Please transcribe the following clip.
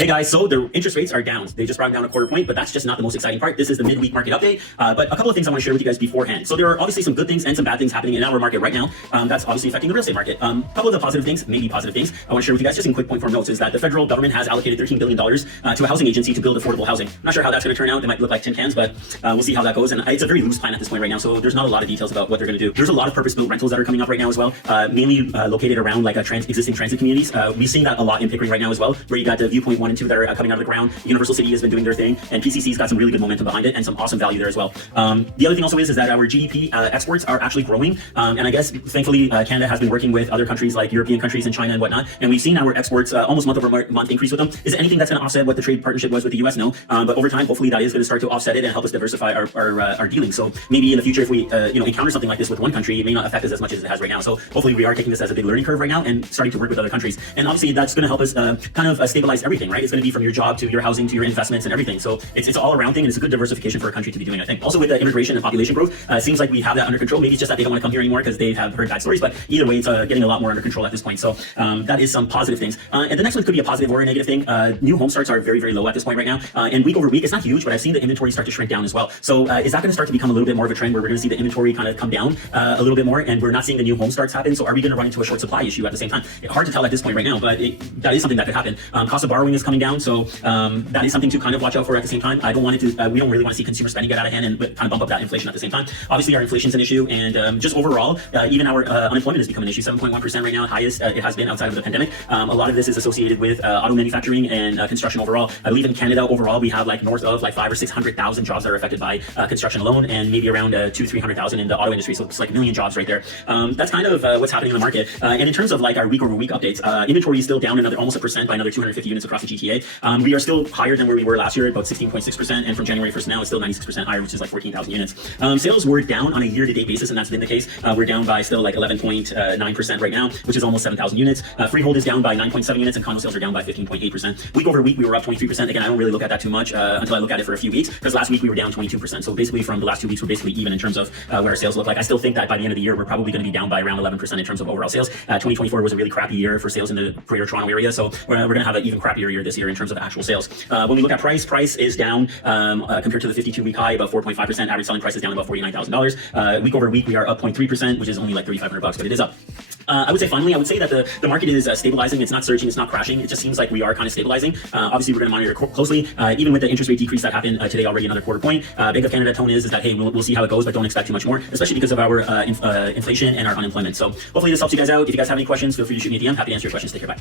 Hey guys, so the interest rates are down. They just brought them down a quarter point, but that's just not the most exciting part. This is the midweek market update. But a couple of things I want to share with you guys beforehand. So there are obviously some good things and some bad things happening in our market right now. That's obviously affecting the real estate market. A couple of the positive things, maybe positive things, I want to share with you guys just in quick point form notes is that the federal government has allocated $13 billion to a housing agency to build affordable housing. I'm not sure how that's going to turn out. They might look like tin cans, but we'll see how that goes. And it's a very loose plan at this point right now, so there's not a lot of details about what they're going to do. There's a lot of purpose-built rentals that are coming up right now as well, mainly located around like existing transit communities. We've seen that a lot in Pickering right now as well, where you got the Viewpoint 1 and 2 that are coming out of the ground. Universal City has been doing their thing, and PCC's got some really good momentum behind it and some awesome value there as well. The other thing also is that our GDP exports are actually growing, and I guess thankfully Canada has been working with other countries like European countries and China and whatnot, and we've seen our exports almost month over month increase with them. Is it anything that's going to offset what the trade partnership was with the US? No, but over time, hopefully that is going to start to offset it and help us diversify our dealings. So maybe in the future, if we encounter something like this with one country, it may not affect us as much as it has right now. So hopefully we are taking this as a big learning curve right now and starting to work with other countries. And obviously that's going to help us kind of stabilize everything, right? It's going to be from your job to your housing to your investments and everything. So it's all around thing, and it's a good diversification for a country to be doing, I think. Also with the immigration and population growth, it seems like we have that under control. Maybe it's just that they don't want to come here anymore because they have heard bad stories, but either way, it's getting a lot more under control at this point. So that is some positive things. And the next one could be a positive or a negative thing. New home starts are very, very low at this point right now. And week over week, it's not huge, but I've seen the inventory start to shrink down as well. So is that going to start to become a little bit more of a trend where we're going to see the inventory kind of come down a little bit more, and we're not seeing the new home starts happen? So are we going to run into a short supply issue at the same time? Hard to tell at this point right now, but that is something that could happen. Cost of borrowing is coming down, so that is something to kind of watch out for at the same time. I don't want it to, we don't really want to see consumer spending get out of hand and kind of bump up that inflation at the same time. Obviously, our inflation is an issue, and just overall, even our unemployment has become an issue. 7.1% right now, highest it has been outside of the pandemic. A lot of this is associated with auto manufacturing and construction overall. I believe in Canada overall, we have like north of like 500,000 or 600,000 jobs that are affected by construction alone, and maybe around 200,000-300,000 in the auto industry. So it's like a million jobs right there. That's kind of what's happening in the market. And in terms of like our week over week updates, inventory is still down almost 1% by another 250 units across the GTA. We are still higher than where we were last year, about 16.6%, and from January 1st now, it's still 96% higher, which is like 14,000 units. Sales were down on a year-to-date basis, and that's been the case. We're down by still like 11.9% right now, which is almost 7,000 units. Freehold is down by 9.7 units, and condo sales are down by 15.8%. Week over week, we were up 23%. Again, I don't really look at that too much until I look at it for a few weeks, because last week we were down 22%. So basically from the last 2 weeks, we're basically even in terms of what our sales look like. I still think that by the end of the year, we're probably going to be down by around 11% in terms of overall sales. 2024 was a really crappy year for sales in the Greater Toronto area, so we're going to have an even crappier year this year in terms of actual sales. When we look at price is down compared to the 52-week high, about 4.5%. Average selling price is down about $49,000. Week over week, we are up 0.3%, which is only like $3,500, but it is up. I would say finally, I would say that the market is stabilizing. It's not surging, it's not crashing. It just seems like we are kind of stabilizing. Obviously, we're going to monitor closely, even with the interest rate decrease that happened today already, another quarter point. Bank of Canada tone is that, hey, we'll see how it goes, but don't expect too much more, especially because of our inflation and our unemployment. So hopefully this helps you guys out. If you guys have any questions, feel free to shoot me a DM. Happy to answer your questions. Take care. Bye.